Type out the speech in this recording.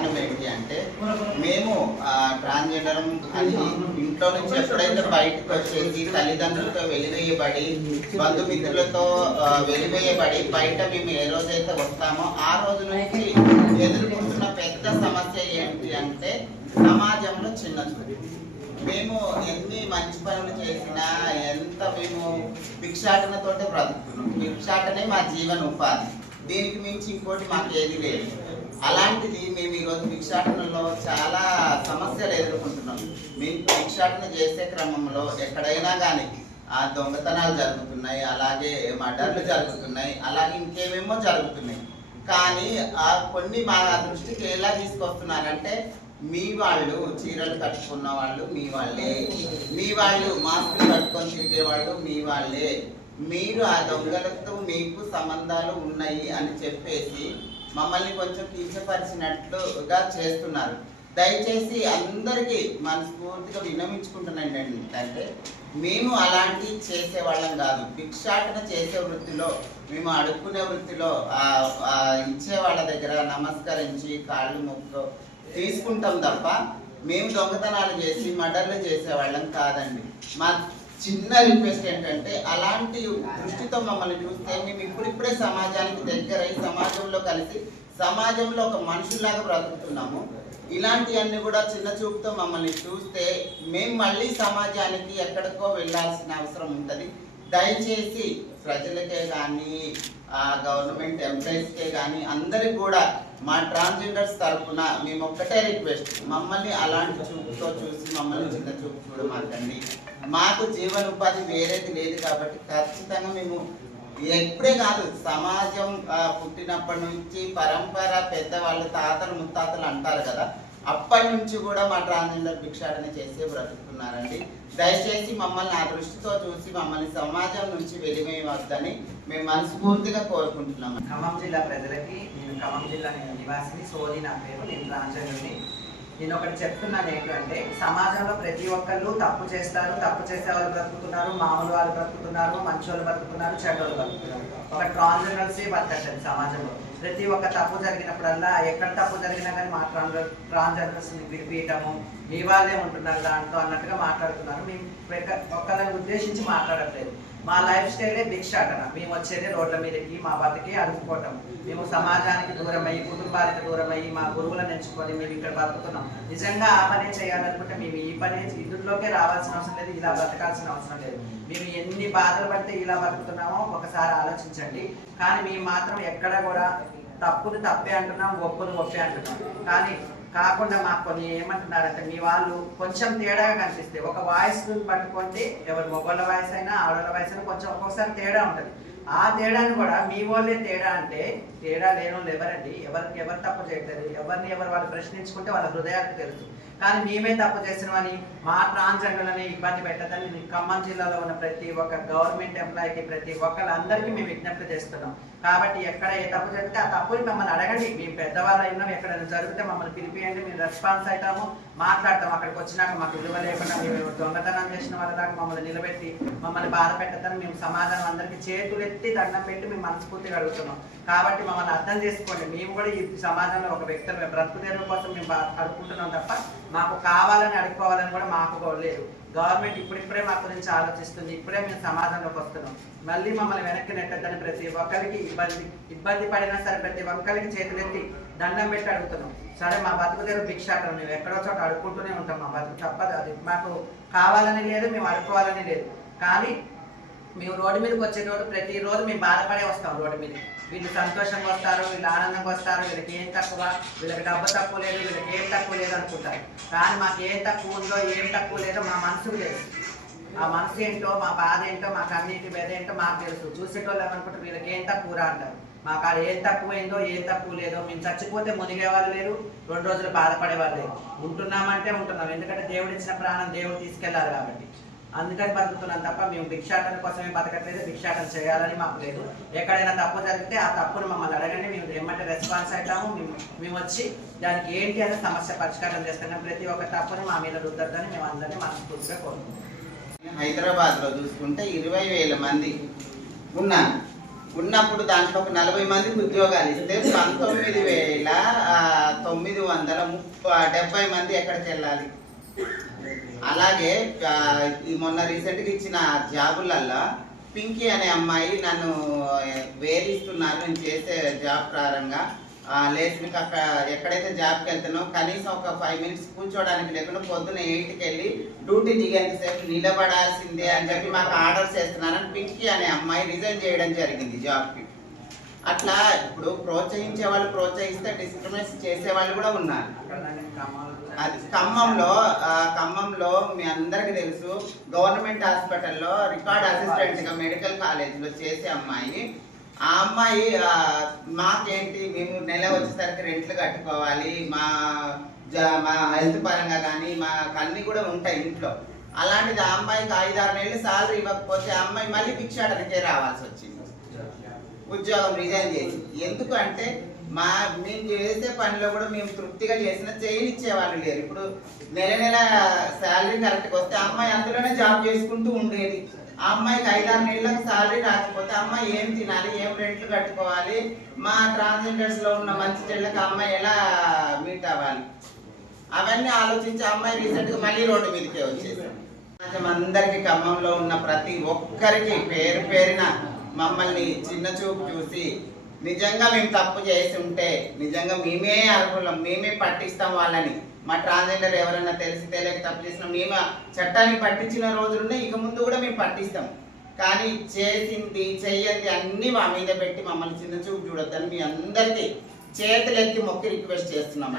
కారణం ఏంటి అంటే మేము ట్రాన్స్జెండర్ అని ఇంట్లో నుంచి ఎప్పుడైతే బయటకు వచ్చేసి తల్లిదండ్రులతో వెలివేయబడి బంధుమిత్రులతో వెలివేయబడి బయట మేము ఏ రోజైతే వస్తామో ఆ రోజు నుంచి ఎదుర్కొంటున్న పెద్ద సమస్య ఏంటి అంటే సమాజంలో చిన్న చూపు. మేము ఎన్ని మంచి పనులు చేసినా ఎంత మేము భిక్షాటనతోటే బ్రతుకుతున్నాం. భిక్షాటనే మా జీవన ఉపాధి, దీనికి మించి ఇంకోటి మాకు ఏది లేదు. అలాంటిది మేము ఈరోజు భిక్షాటనలో చాలా సమస్యలు ఎదుర్కొంటున్నాం. మేము భిక్షాటన చేసే క్రమంలో ఎక్కడైనా కానీ ఆ దొంగతనాలు జరుగుతున్నాయి, అలాగే మర్డర్లు జరుగుతున్నాయి, అలాగే ఇంకేమేమో జరుగుతున్నాయి. కానీ ఆ కొన్ని మా దృష్టికి ఎలా తీసుకొస్తున్నారంటే మీ వాళ్ళు చీరలు కట్టుకున్న వాళ్ళు మీ వాళ్ళే, మీ వాళ్ళు మాస్కులు కట్టుకొని తిరిగే వాళ్ళు మీ వాళ్ళే, మీరు ఆ దొంగలతో మీకు సంబంధాలు ఉన్నాయి అని చెప్పేసి మమ్మల్ని కొంచెం కించపరిచినట్లుగా చేస్తున్నారు. దయచేసి అందరికీ మనస్ఫూర్తిగా విన్నవించుకుంటున్నాను ఏంటంటే మేము అలాంటి చేసేవాళ్ళం కాదు. భిక్షాటన చేసే వృత్తిలో మేము అడుక్కునే వృత్తిలో ఇచ్చే వాళ్ళ దగ్గర నమస్కరించి కాళ్ళు మొక్కు తీసుకుంటాం తప్ప మేము దొంగతనాలు చేసి మర్డర్లు చేసేవాళ్ళం కాదండి. మా చిన్న రిక్వెస్ట్ ఏంటంటే అలాంటి దృష్టితో మమ్మల్ని చూస్తే మేము ఇప్పుడిప్పుడే సమాజానికి దగ్గరై సమాజంలో కలిసి సమాజంలో ఒక మనుషుల్లాగా బ్రతుకుతున్నాము. ఇలాంటివన్నీ కూడా చిన్న చూపుతో మమ్మల్ని చూస్తే మేము మళ్ళీ సమాజానికి ఎక్కడికో వెళ్ళాల్సిన అవసరం ఉంటుంది. దయచేసి ప్రజలకే కానీ గవర్నమెంట్ ఎంప్లాయీస్కే కానీ అందరికి కూడా మా ట్రాన్స్జెండర్స్ తరఫున మేము ఒక్కటే రిక్వెస్ట్, మమ్మల్ని అలాంటి చూపుతో చూసి మమ్మల్ని చిన్న చూపు చూడమాకండి. మాకు జీవనోపాధి వేరేది లేదు కాబట్టి ఖచ్చితంగా మేము ఎప్పుడే కాదు సమాజం పుట్టినప్పటి నుంచి పరంపర పెద్దవాళ్ళు తాతలు ముత్తాతలు అంటారు కదా, అప్పటి నుంచి కూడా మా ట్రాన్స్జెండర్ భిక్షాటన చేసే బ్రతుకుతున్నారండి. దయచేసి మమ్మల్ని ఆ దృష్టితో చూసి మమ్మల్ని సమాజం నుంచి వెలివేయవద్దని మేము మనస్ఫూర్తిగా కోరుకుంటున్నాము. ఖమ్మం జిల్లా ప్రజలకి, నేను ఖమ్మం జిల్లా నివాసిని, సోది నా పేరు, నేను ట్రాన్స్జెండర్ని. నేను ఒకటి చెప్తున్నాను ఏంటంటే సమాజంలో ప్రతి ఒక్కళ్ళు తప్పు చేస్తారు, తప్పు చేసే వాళ్ళు బ్రతుకుతున్నారు, మామూలు వాళ్ళు బ్రతుకుతున్నారు, మంచి వాళ్ళు బ్రతుకుతున్నారు, చెడ్డోళ్ళు బ్రతుకుతున్నారు. ఒక ట్రాన్స్జెండర్సే బతకట్లేదు సమాజంలో. ప్రతి ఒక్క తప్పు జరిగినప్పుడల్లా ఎక్కడ తప్పు జరిగినా కానీ మా ట్రాన్స్జెండర్స్ని విడిపీయటము, మీ వాళ్ళే ఉంటున్నారు దాంట్లో అన్నట్టుగా మాట్లాడుతున్నారు. మేము ఒక్కరిని ఉద్దేశించి మాట్లాడట్లేదు. మా లైఫ్ స్టైలే భిక్షాటన. మేము వచ్చేది రోడ్ల మీదకి, మా బతికి అడుగుకోవటం. మేము సమాజానికి దూరమయ్యి, కుటుంబానికి దూరమయ్యి, మా గురువులను ఎంచుకొని మేము ఇక్కడ బతుకుతున్నాం. నిజంగా ఆ పనే చేయాలనుకుంటే మేము ఈ పని ఇందులోకే రావాల్సిన అవసరం లేదు, ఇలా బతకాల్సిన అవసరం లేదు. మేము ఎన్ని బాధలు పడితే ఇలా బతుకుతున్నామో ఒకసారి ఆలోచించండి. కానీ మేము మాత్రం ఎక్కడ కూడా తప్పుని తప్పే అంటున్నాం, ఒప్పుని ఒప్పే అంటున్నాం. కానీ కాకుండా మాకు కొన్ని ఏమంటున్నారంటే మీ వాళ్ళు కొంచెం తేడాగా కనిపిస్తే ఒక వాయిస్ పట్టుకుంటే ఎవరు మగవాళ్ళ వాయిస్ అయినా ఆడవాళ్ళ వాయిస్ అయినా కొంచెం ఒక్కొక్కసారి తేడా ఉంటుంది. ఆ తేడాను కూడా మీ వాళ్ళే తేడా అంటే తేడా లేని వాళ్ళు ఎవరండి? ఎవరు తప్పు చేయట్లేదు. ఎవరిని వాళ్ళు ప్రశ్నించుకుంటే వాళ్ళ హృదయాలకు తెలుసు. కానీ మేమే తప్పు చేసినవని మా ట్రాన్స్జెండర్లని ఇబ్బంది పెట్టదని ఖమ్మం జిల్లాలో ఉన్న ప్రతి ఒక్క గవర్నమెంట్ ఎంప్లాయీకి, ప్రతి ఒక్కళ్ళందరికీ మేము విజ్ఞప్తి చేస్తున్నాం. కాబట్టి ఎక్కడ ఏ తప్పు జరిగితే ఆ తప్పుని మమ్మల్ని అడగండి. మేము పెద్దవాళ్ళు అయినాం, ఎక్కడైనా జరిగితే మమ్మల్ని పిలిపియండి, మేము రెస్పాన్స్ అవుతాము, మాట్లాడతాం. అక్కడికి వచ్చినాక మాకు విలువ లేకుండా మేము దొంగతనం చేసిన వాళ్ళలాగా మమ్మల్ని నిలబెట్టి మమ్మల్ని బాధ పెట్టద్దని మేము సమాజం అందరికీ చేతులెత్తి దండం పెట్టి మేము మనస్ఫూర్తిగా అడుగుతున్నాం. కాబట్టి మమ్మల్ని అర్థం చేసుకోండి. మేము కూడా ఈ సమాజంలో ఒక వ్యక్తులు బ్రతుకు తెరువు కోసం మేము అడుగుకుంటున్నాం తప్ప మాకు కావాలని అడుక్కోవాలని కూడా మాకు లేదు. గవర్నమెంట్ ఇప్పుడిప్పుడే మా గురించి ఆలోచిస్తుంది. ఇప్పుడే మేము సమాజంలోకి వస్తున్నాం. మళ్ళీ మమ్మల్ని వెనక్కి నెట్టద్దని ప్రతి ఒక్కరికి ఇబ్బంది పడినా సరే ప్రతి ఒక్కరికి చేతులెత్తి దండం పెట్టి అడుగుతున్నాం. సరే మా బతుకు తెరువు భిక్షాటం, మేము ఎక్కడో చోట అడుక్కుంటూనే ఉంటాం. మా బతుకు తప్పదు, అది మాకు కావాలని లేదు, మేము అడుక్కోవాలని లేదు. కానీ మేము రోడ్డు మీదకి వచ్చేటోడు ప్రతిరోజు మేము బాధపడే వస్తాం. రోడ్డు మీద వీళ్ళు సంతోషంగా వస్తారు, వీళ్ళు ఆనందంగా వస్తారు, వీళ్ళకి ఏం తక్కువ, వీళ్ళకి డబ్బు తక్కువ లేదు, వీళ్ళకి ఏం తక్కువ లేదు అనుకుంటారు. కానీ మాకు ఏం తక్కువ ఉందో ఏం తక్కువ లేదో మా మనసుకు తెలుసు. ఆ మనసు ఏంటో, మా బాధ ఏంటో, మా కన్నీటి బెద ఏంటో మాకు తెలుసు. చూసేటోళ్ళు ఏమనుకుంటారు వీళ్ళకి ఏం తక్కువ అంటారు. మాకు ఆడ ఏం తక్కువైందో ఏం తక్కువ లేదో, మేము చచ్చిపోతే మునిగేవాళ్ళు లేరు, 2 రోజులు బాధపడేవాళ్ళు లేరు. ఉంటున్నామంటే ఉంటున్నాం, ఎందుకంటే దేవుడు ఇచ్చిన ప్రాణం దేవుడు తీసుకెళ్లారు కాబట్టి. అందుకని బతుకుతున్నాం తప్ప మేము భిక్షాటన కోసమే బతకట్లేదు, భిక్షాటన చేయాలని మాకు లేదు. ఎక్కడైనా తప్పు జరిగితే ఆ తప్పును మమ్మల్ని అడగండి, మేము ఏమంటే రెస్పాన్స్ అవుతాము. మేము వచ్చి దానికి ఏంటి అనే సమస్య పరిష్కారం చేస్తాం. ప్రతి ఒక్క తప్పును మా మీద రుద్దద్దని మేము అందరినీ మనస్ఫూర్తిగా కోరుకుంటున్నాం. హైదరాబాద్లో చూసుకుంటే 20,000 మంది ఉన్నప్పుడు దాంట్లో ఒక 40 మందికి ఉద్యోగాలు ఇస్తే 19,900 970 మంది ఎక్కడికి వెళ్ళాలి? అలాగే ఈ మొన్న రీసెంట్గా ఇచ్చిన జాబులల్లో పింకీ అనే అమ్మాయి నన్ను వేధిస్తున్నారు నేను చేసే జాబ్ ప్రారంభంగా. లేదు మీకు అక్కడ ఎక్కడైతే జాబ్కి వెళ్తానో కనీసం ఒక 5 మినిట్స్ కూర్చోడానికి లేకుండా పొద్దున్న 8కి వెళ్ళి డ్యూటీ దిగేంతసేపు నిలబడాల్సిందే అని చెప్పి మాకు ఆర్డర్స్ చేస్తున్నారని పింకీ అనే అమ్మాయి రిజైన్ చేయడం జరిగింది జాబ్కి. అట్లా ఇప్పుడు ప్రోత్సహించే వాళ్ళు ప్రోత్సహిస్తే డిస్క్రిమినేట్ చేసే వాళ్ళు కూడా ఉన్నారు. అది ఖమ్మంలో మీ అందరికీ తెలుసు, గవర్నమెంట్ హాస్పిటల్లో రికార్డ్ అసిస్టెంట్గా మెడికల్ కాలేజ్లో చేసే అమ్మాయి. ఆ అమ్మాయి మాకేంటి మేము నెల వచ్చేసరికి రెంట్లు కట్టుకోవాలి, మా హెల్త్ పరంగా కానీ మాకు అన్నీ కూడా ఉంటాయి ఇంట్లో. అలాంటిది ఆ అమ్మాయికి 5-6 నెలలు సాలరీ ఇవ్వకపోతే ఆ అమ్మాయి మళ్ళీ భిక్షాటనకే రావాల్సి వచ్చింది, ఉద్యోగం రిజైన్ చేసి. ఎందుకంటే మేము చేసే పనిలో కూడా మేము తృప్తిగా చేసినా చేయనిచ్చే వాళ్ళు లేరు. ఇప్పుడు నెల శాలరీ కరెక్ట్గా వస్తే ఆ అమ్మాయి అందులోనే జాబ్ చేసుకుంటూ ఉండేది. ఆ అమ్మాయికి 5-6 నెలలకు శాలరీ రాకపోతే అమ్మాయి ఏం తినాలి, ఏం రెంట్లు కట్టుకోవాలి, మా ట్రాన్స్జెండర్స్లో ఉన్న మంచి చెళ్ళకి అమ్మాయి ఎలా మీట్ అవ్వాలి, అవన్నీ ఆలోచించి అమ్మాయి రీసెంట్గా మళ్ళీ రోడ్డు మీదకే వచ్చేది. అందరికీ ఖమ్మంలో ఉన్న ప్రతి ఒక్కరికి పేరు పేరున మమ్మల్ని చిన్న చూపు చూసి నిజంగా మేము తప్పు చేసి ఉంటే నిజంగా మేమే అర్హులం, మేమే పట్టిస్తాం వాళ్ళని. మా ట్రాన్స్జెండర్ ఎవరైనా తెలిసి తెలియక తప్పు చేసినా మేము చట్టానికి పట్టించిన రోజులుంటే ఇక ముందు కూడా మేము పట్టిస్తాం. కానీ చేసింది చెయ్యంది అన్నీ మా మీద పెట్టి మమ్మల్ని చిన్న చూపు చూడొద్దని మీ అందరికీ చేతులెత్తి మొక్కి రిక్వెస్ట్ చేస్తున్నాం.